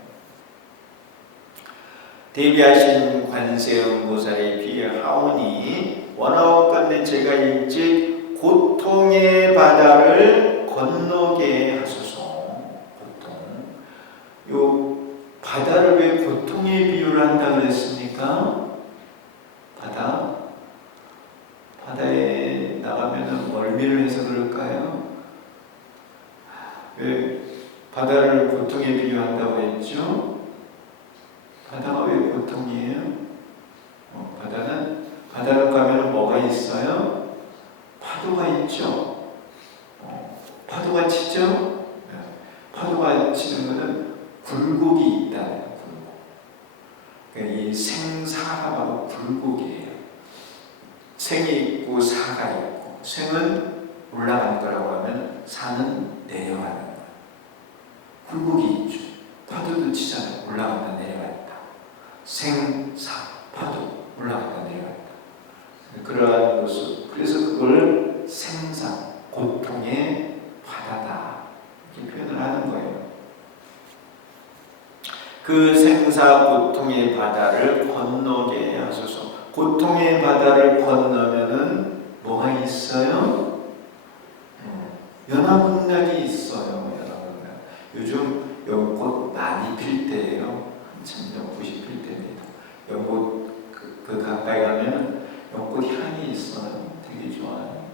대비하신 관세음보살의 비하오니 원하옵건대 제가 일찍 고통의 바다를 건너게 하소서. 고통. 요 바다를 왜 고통의 비유를 한다 그랬습니까? 바다에 나가면은 멀미를 해서 그럴까요? 왜 바다를 고통에 비유한다고 했죠? 바다가 왜 고통이에요? 바다를 가면 뭐가 있어요? 파도가 있죠. 파도가 치죠? 파도가 치는 것은 굴곡이 있다는 거예요. 그러니까 이 생사가 바로 굴곡이에요. 생이 있고 사가 있고, 생은 올라가는 거라고 하면 사는 내려가는 거예요. 굴곡이 있죠. 파도도 치잖아요. 올라갔다 내려갔다. 생, 사, 파도 올라갔다 내려갔다. 그러한 모습. 그래서 그걸 생사, 고통의 바다다 이렇게 표현을 하는 거예요. 그 생사 고통의 바다를 건너게 하소서. 고통의 바다를 건너면은 뭐가 있어요? 연화극락이 있어요. 연화극락. 요즘 연꽃 많이 필 때예요. 한참 연꽃이 필 때입니다. 연꽃 그 가까이 가면 연꽃 향이 있어요. 되게 좋아요.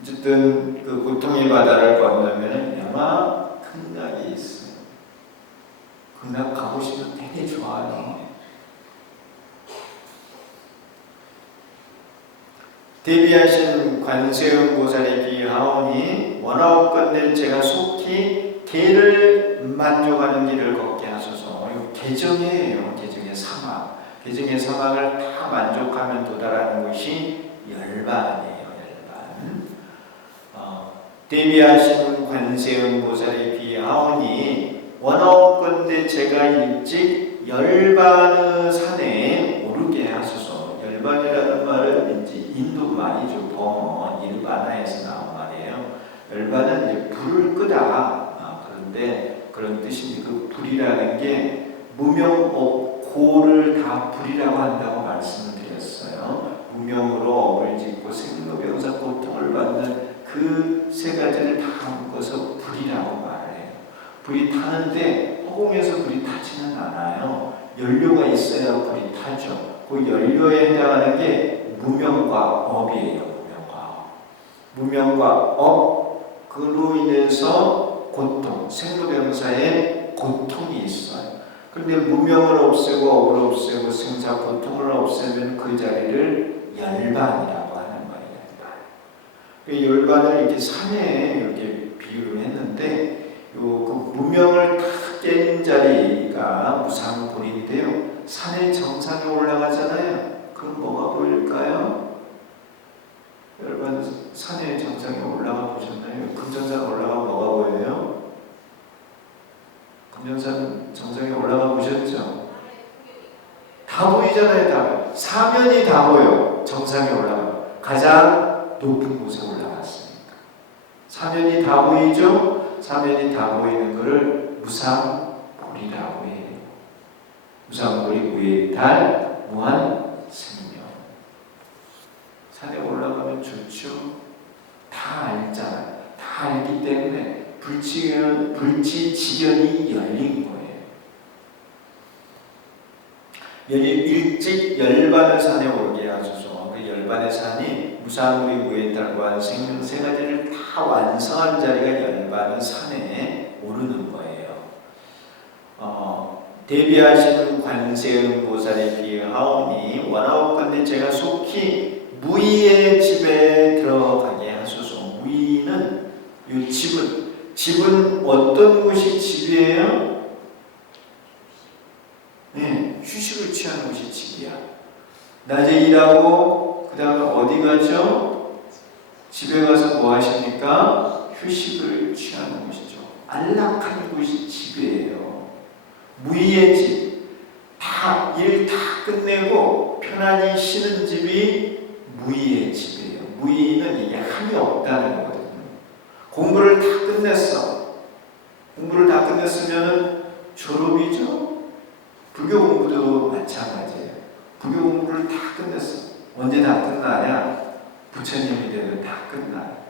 어쨌든 그 고통의 바다를 건너면 연화극락이 있어요. 극락 가보시면 되게 좋아요. 대비하신 관세음보살의 비하오니 원하옵건대 제가 속히 개를 만족하는 길을 걷게 하소서. 이거 개정이에요. 개정의 사막. 개정의 사막을 다 만족하면 도달하는 것이 열반이에요. 열반. 대비하신 관세음보살의 비하오니 원하옵건대 제가 일찍 열반의 산에 오르게 하소서. 열반이라는 말은 이제 인도 말이죠. 범어 일반화에서 나온 말이에요. 열반은 이제 불을 끄다. 그런데 그런 뜻인데 그 불이라는 게 무명업고를 다 불이라고 한다고 말씀을 드렸어요. 무명으로 업을 짓고 생로병사 고통을 받는 그 세 가지를 다 묶어서 불이라고 말해요. 불이 타는데 허공에서 불이 타지는 않아요. 연료가 있어야 불이 타죠. 그 연료에 해당하는 게 무명과 업이에요. 무명과 업. 그로 인해서 고통, 생로병사의 고통이 있어요. 그런데 무명을 없애고 업을 없애고 생사 고통을 없애면 그 자리를 열반이라고 하는 거예요. 열반. 열반을 이렇게 산에 이렇게 비유를 했는데 그 무명을 다 깬 자리가 무상불인데요. 산의 정상에 올라가잖아요. 그럼 뭐가 보일까요? 여러분 산의 정상에 올라가 보셨나요? 금정산 올라가면 뭐가 보여요? 금정산 정상에 올라가 보셨죠? 다 보이잖아요. 다 사면이 다 보여. 정상에 올라가 가장 높은 곳에 올라갔으니까 사면이 다 보이죠? 사면이 다 보이는 것을 무상불이라고 해요. 무상불이 무해탈 무한생명. 산에 올라가면 좋죠. 다 알잖아요. 다 알기 때문에 불치지견이 열린 거예요. 일찍 열반의 산에 오르게 하소서. 그 열반의 산이 무상불이 무해탈 무한생명 세 가지를 다 완성한 자리가 열반의 산에 오르는 거예요. 대비하신 관세음보살에 비하오니 원하옵건대 제가 속히 무의의 집에 들어가게 하소서. 무의는 이 집은 어떤 곳이 집이에요? 네, 휴식을 취하는 곳이 집이야. 낮에 일하고 그 다음에 어디 가죠? 집에 가서 뭐 하십니까? 휴식을 취하는 곳이죠. 안락한 곳이 집이에요. 무의의 집, 일 다 끝내고 편안히 쉬는 집이 무의의 집이에요. 무의는 이게 한이 없다는 거거든요. 공부를 다 끝냈어. 공부를 다 끝냈으면 졸업이죠. 불교 공부도 마찬가지예요. 불교 공부를 다 끝냈어. 언제 다 끝나냐? 부처님이 되면 다 끝나요.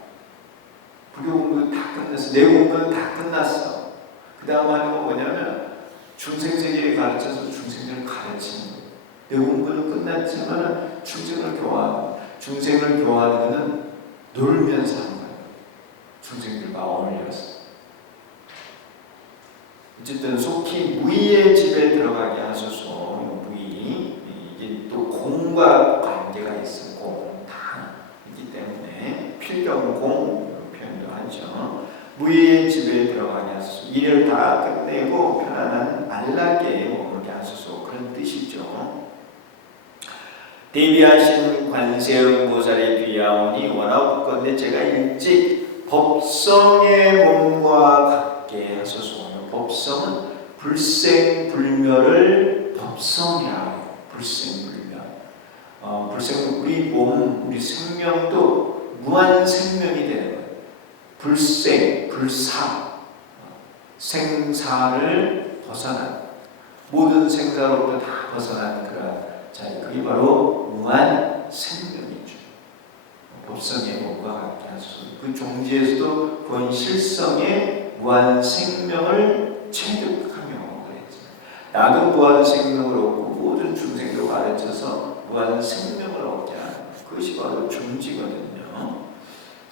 불교 공부도 다 끝냈어. 내 공부는 다 끝났어. 그 다음 하는 건 뭐냐면 중생세계에 가르쳐서 중생들을 가르치는 거예요. 내 공부는 끝났지만 중생을 교화하는, 중생을 교화하는 것은 놀면서 하는 거예요. 중생들과 어울려서. 어쨌든 속히 무의의 집에 들어가게 하소서. 무의, 이게 또 공과 관계가 있어요. 공, 다이기 때문에 필경공 표현도 하죠. 무의의 집에 들어가게 하소서. 일을 다 끝내고 편안한 안락에 머물게 하소서. 그런 뜻이죠. 대비하신 관세음보살에 비하오니 원하옵건대 제가 일찍 법성의 몸과 같게 하소서. 법성은 불생불멸을 법성이라고 해요. 불생불멸. 우리 몸, 우리 생명도 무한 생명이 되는 거예요. 불생, 불사, 생사를 벗어난, 모든 생사로부터 다 벗어난 그런 자, 그게 바로 무한 생명이죠. 법성의 몸과 같게 하소서. 그 종지에서도 본실성의 무한 생명을 체득하며 그랬죠. 나도 무한 생명을 얻고 모든 중생도 가르쳐서 무한 생명을 얻게 하는 그것이 바로 종지거든요.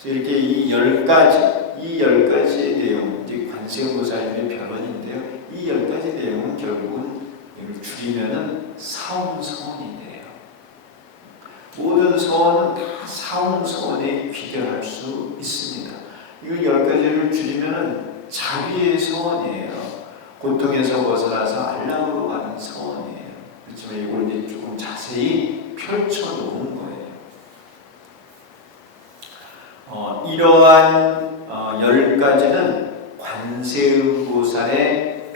이렇게 이 10가지의 내용, 이제 관세음보살님의 변론인데요. 이 10가지 내용은 결국은 이걸 줄이면은 사움서원이 돼요. 모든 서원은 다 사움서원에 귀결할 수 있습니다. 이걸 10가지를 줄이면은 자비의 서원이에요. 고통에서 벗어나서 안락으로 가는 서원이에요. 그렇지만 이걸 이제 조금 자세히 펼쳐 놓은 거예요. 이러한 10가지는 관세음보살의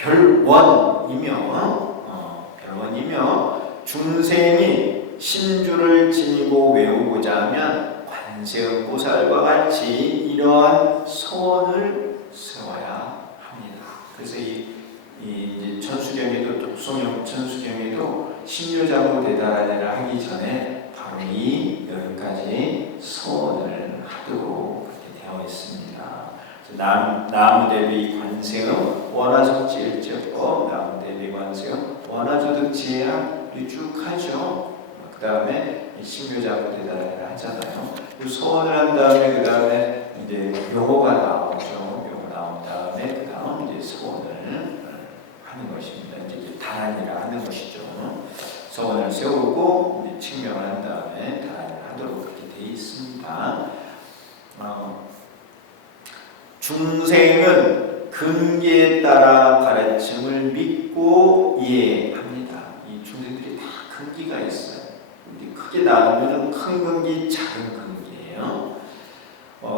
별원이며 중생이 신주를 지니고 외우고자 하면 관세음보살과 같이 이러한 소원을 세워야 합니다. 그래서 이제 천수경에도 독송영 천수경에도 신유자고 대달하니라 하기 전에 바로 이 10가지 소원을 하도록 그렇게 되어 있습니다. 나무대비 관세음 원하속지일제법, 나무대비 관세음 원하조득지혜학 쭉 하죠. 그 다음에 신묘자고 대달하니라 하잖아요. 그 소원을 한 다음에 그 다음에 이제 묘호가 나오죠. 묘호 나온 다음에 그 다음 이제 소원을 하는 것입니다. 이제 달하니라 하는 것이죠. 소원을 세우고 이제 칭명한 다음에 달하니라 하도록 그렇게 되어 있습니다. 중생은 근기에 따라 가르침을 믿고 이해합니다. 이 중생들이 다 근기가 있어요. 크게 나누면 큰 근기, 작은 근기예요.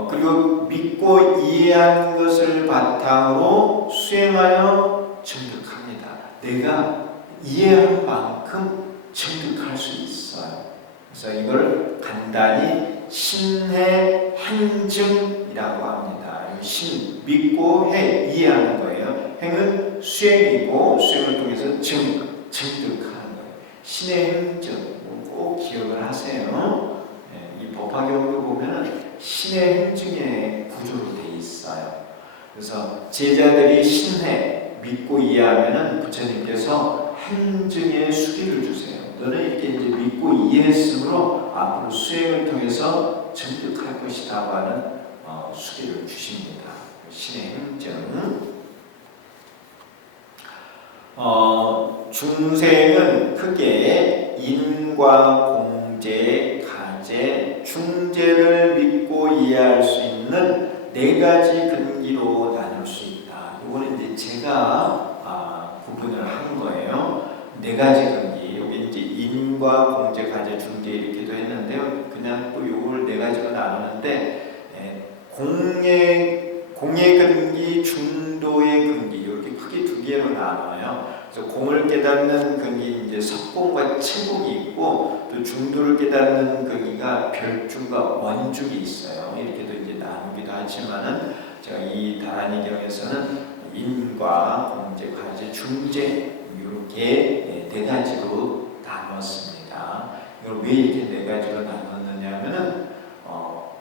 그리고 믿고 이해한 것을 바탕으로 수행하여 증득합니다. 내가 이해한 만큼 증득할 수 있어요. 그래서 이걸 간단히 신해 행증이라고 합니다. 신, 믿고 해, 이해하는 거예요. 행은 수행이고 수행을 통해서 증득하는 거예요. 신의 행증 꼭 기억을 하세요. 이 법화경도 보면은 신의 행증의 구조로 되어 있어요. 그래서 제자들이 신해 믿고 이해하면은 부처님께서 행증의 수기를 주세요. 너는 이렇게 이제 믿고 이해했으므로 앞으로 수행을 통해서 증득할 것이라고 하는 수기를 주십니다. 신의 행증. 중생은 크게 인과 공제, 가제, 중제를 믿고 이해할 수 있는 네 가지 근기로 나눌 수 있다. 이거는 이제 제가 구분을 한 거예요. 네 가지 근기. 여기 이제 인과 공제, 가제, 중제 이렇게도 했는데요. 그냥 또 요걸 네 가지로 나누는데 공의 근기, 중도의 근기 이렇게 크게 두 개로 나눠요. 그래서 공을 깨닫는 근기 이제 석공과 채공이 있고 또 중도를 깨닫는 근기가 별중과 원중이 있어요. 이렇게도 이제 나누기도 하지만은 제가 이 다란이경에서는 인과 공제, 가제, 중제 이렇게 네 가지로 나눴습니다. 이걸 왜 이렇게 네 가지로 나눴느냐면은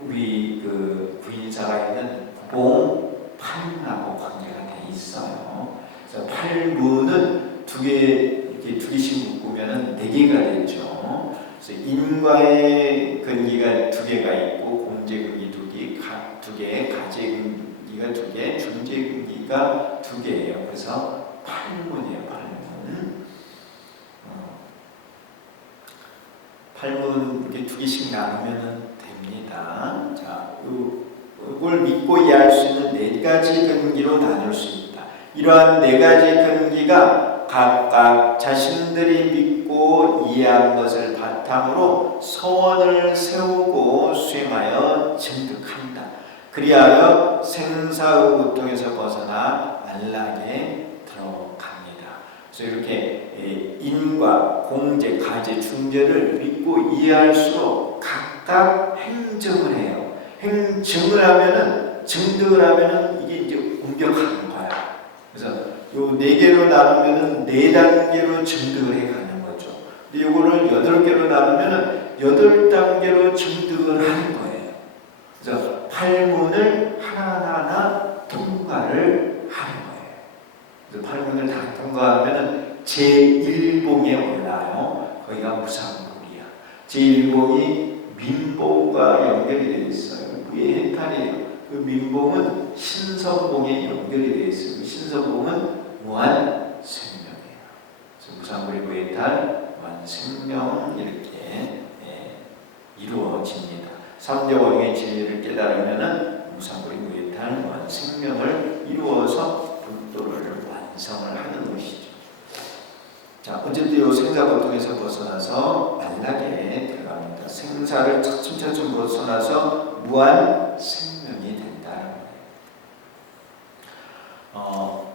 우리 그 구인사가 있는 구봉, 팔문하고 관계가 돼 있어요. 그래서 팔문은 이렇게 두 개씩 묶으면은 네 개가 되죠. 그래서 인과의 근기가 두 개가 있고 공제 근기 두 개, 가제 근기가 두 개, 중제 근기가 두 개예요. 그래서 팔문이에요. 팔문 이렇게 두 개씩 나누면은 됩니다. 자, 이걸 믿고 이해할 수 있는 네 가지 근기로 나눌 수 있다. 이러한 네 가지 근기가 각각 자신들이 믿고 이해한 것을 바탕으로 서원을 세우고 수행하여 증득한다. 그리하여 생사의 고통에서 벗어나 안락에 들어갑니다. 그래서 이렇게 인과 공제, 가제, 중제를 믿고 이해할수록 각각 행정을 해요. 행증을 하면은 증득을 하면은 이게 이제 공격하는 거야. 그래서 요 네 개로 나누면은 네 단계로 증득을 해가는 거죠. 근데 요거를 8개로 나누면은 8단계로 증득을 하는 거예요. 그래서 팔문을 하나하나 통과를 하는 거예요. 그래서 팔문을 다 통과하면은 제1봉에 올라요. 거기가 무상불이야. 제1봉이 민봉과 연결이 되어 있어요. 위에 해탈이에요. 그 민봉은 신성봉에 연결이 되어 있어요. 신성봉은 무한 생명이에요. 그래서 무상불이 무해탈, 무한 생명 이렇게 이루어집니다. 삼재원의 진리를 깨달으면은 무상불이 무해탈, 무한 생명을 이루어서 불도를 완성을 하는 것이죠. 자, 어쨌든 이 생사고통에서 벗어나서 안락에 들어갑니다. 생사를 차츰차츰 벗어나서 무한 생명이 된다는 거예요.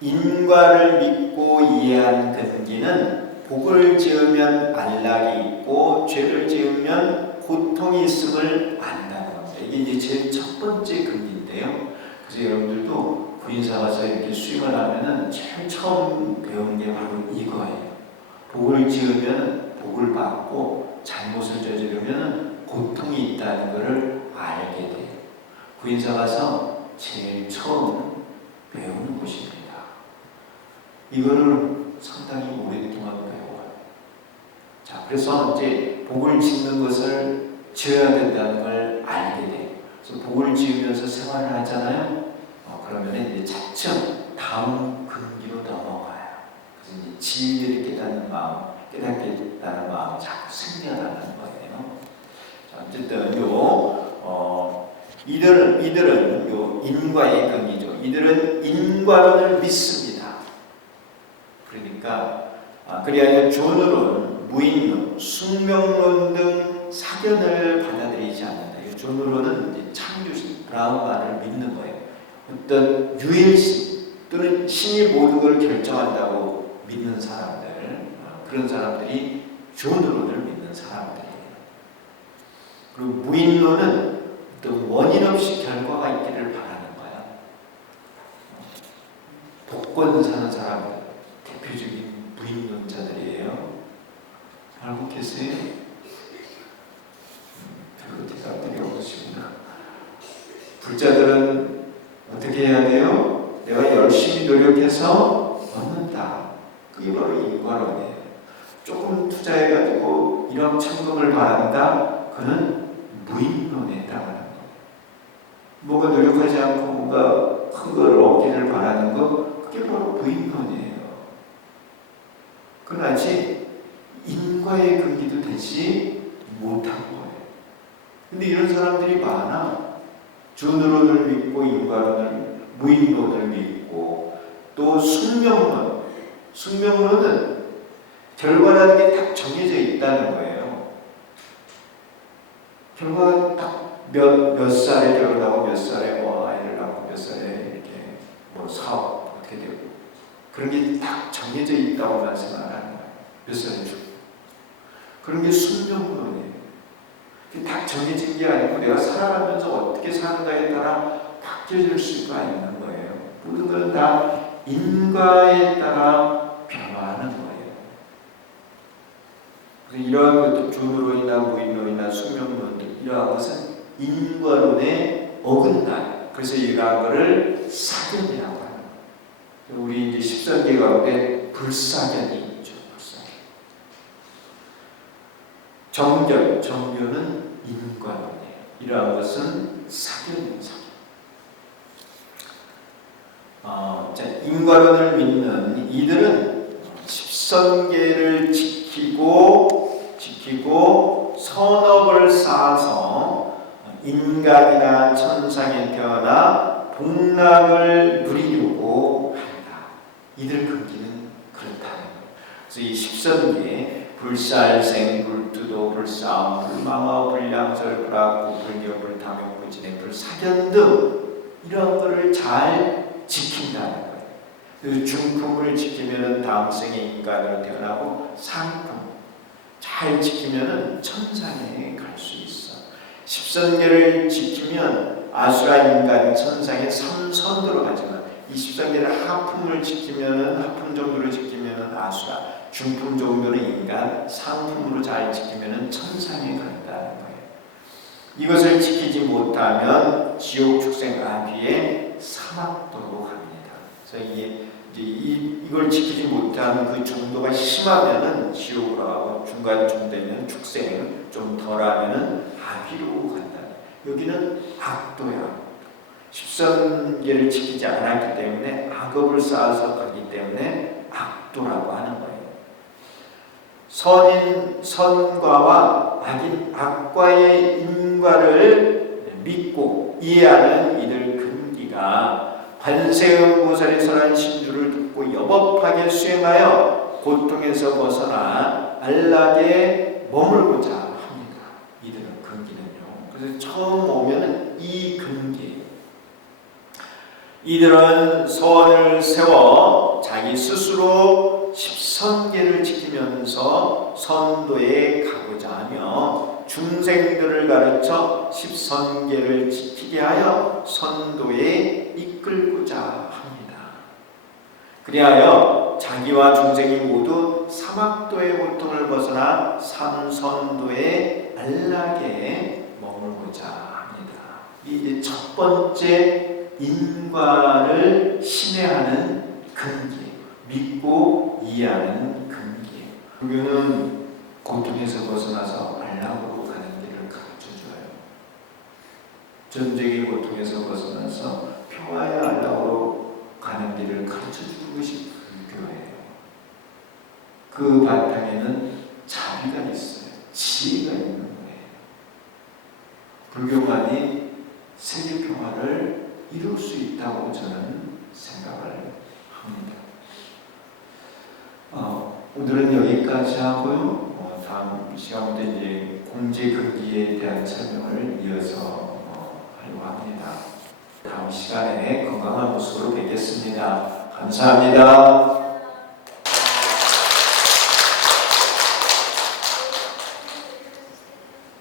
인과를 믿고 이해한 근기는 복을 지으면 안락이 있고 죄를 지으면 고통이 있음을 안다는 겁니다. 이게 이제 제일 첫 번째 근기인데요. 그래서 여러분들도 구인사 가서 이렇게 수행을 하면은 제일 처음 배우는 게 바로 이거예요. 복을 지으면 복을 받고 잘못을 저지르면 고통이 있다는 것을 알게 돼요. 구인사 가서 제일 처음 배우는 곳입니다. 이거를 상당히 오랫동안 배워요. 자, 그래서 이제 복을 짓는 것을 지어야 된다는 걸 알게 돼요. 그래서 복을 지으면서 생활을 하잖아요. 그러면 이제 차츰 다음 근기로 넘어가요. 그래서 이제 진리를 깨닫는 마음, 깨닫겠다는 마음이 자꾸 생겨나는 거예요. 자, 어쨌든 이들은 인과의 근기죠. 이들은 인과론을 믿습니다. 그러니까 그리하여 존으론, 무인론, 숙명론 등 사견을 받아들이지 않는다. 이 존으론은 이제 창조신 브라흐마를 믿는 거예요. 어떤 유일신 또는 신이 모든 걸 결정한다고 믿는 사람들, 그런 사람들이 존으론을 믿는 사람들이에요. 그리고 무인론은 어떤 원인 없이 결과가 있기를 바라는 거야. 복권 사는 사람들 대표적인 무인론자들이에요. 알고 계세요? 별로 대답들이 없으시구나. 불자들은 어떻게 해야 돼요? 내가 열심히 노력해서 얻는다. 그게 바로 인과론이에요. 조금 투자해가지고 1억 천금을 바란다. 그는 무인론에 해당하는 거예요. 뭐가 노력하지 않고 뭔가 큰 걸 얻기를 바라는 거, 그게 바로 무인론이에요. 그건 아직 인과의 근기도 되지 못한 거예요. 근데 이런 사람들이 많아. 준으로를 믿고 인과론을, 무인론을 믿고 또 숙명론은 결과라는 게 딱 정해져 있다는 거예요. 결과가 딱 몇 살에 결혼하고 몇 살에 뭐 아이를 낳고 몇 살에 이렇게 뭐 사업 어떻게 되고 그런 게 딱 정해져 있다고만 생각하는 거예요. 몇 살에 죽고 그런 게 숙명론이에요. 딱 정해진 게 아니고 내가 살아가면서 어떻게 사는가에 따라 바뀌어질 수가 있는 거예요. 모든 건 다 인과에 따라 변화하는 거예요. 그래서 이러한 것도 준으로이나 무인론이나 숙명론들 이러한 것은 인과론에 어긋나요. 그래서 이러한 것을 사견이라고 하는 거예요. 우리 이제 십선계 가운데 불사견이 있죠. 불사견. 정견은 인과론이에요. 이러한 것은 사견입니다. 인과론을 믿는 이들은 십선계를 지키고 선업을 쌓아서 인간이나 천상에 태어나 복락을 누리려고 한다. 이들 근기는 그렇다는 거예요. 그래서 이 십선계 불살생, 불투도, 불싸움, 불망어, 불량설, 불악구, 불교, 불탐욕, 불진행, 불사견 등 이런 거를 잘 지킨다는 거예요. 그 중품을 지키면 다음 생에 인간으로 태어나고 상품 잘 지키면 천상에 갈 수 있어. 십선계를 지키면 아수라, 인간, 천상에 3선 들어가지만 이 십선계를 하품을 지키면 하품 정도로 지키면 아수라, 중품 정도는 인간, 상품으로 잘 지키면 천상에 간다는 거예요. 이것을 지키지 못하면 지옥, 축생, 아귀에 사막도로 갑니다. 그래서 이걸 지키지 못하는 그 정도가 심하면은 지옥으로 가고 중간쯤 되면 축생, 좀 덜하면은 아귀로 간다. 여기는 악도야. 십선계를 지키지 않았기 때문에 악업을 쌓아서 가기 때문에 악도라고 하는 거예요. 선과와 악과의 인과를 믿고 이해하는 이들 근기가 관세음보살의 선한 신주를 듣고 여법하게 수행하여 고통에서 벗어나 안락에 머물고자 합니다. 이들은 근기는요. 그래서 처음 오면은 이 근기. 이들은 선을 세워 자기 스스로 십선계를 지키면서 선도에 가고자 하며 중생들을 가르쳐 십선계를 지키게 하여 선도에 이끌고자 합니다. 그리하여 자기와 중생이 모두 사막도의 고통을 벗어나 삼선도의 안락에 머물고자 합니다. 이게 첫 번째 인과를 신뢰하는 근기, 믿고 이해하는 근기. 불교는 고통에서 벗어나서 안락으로 가는 길을 가르쳐줘요. 전쟁의 고통에서 벗어나서 평화의 안락으로 가는 길을 가르쳐주는 것이 불교예요. 그 바탕에는 자비가 있어요. 지혜가 있는 거예요. 불교만이 세계 평화를 이룰 수 있다고 저는 생각을 합니다. 오늘은 여기까지 하고요. 다음 시간부터 이제 공제 근기에 대한 설명을 이어서 하려고 합니다. 다음 시간에 건강한 모습으로 뵙겠습니다. 감사합니다.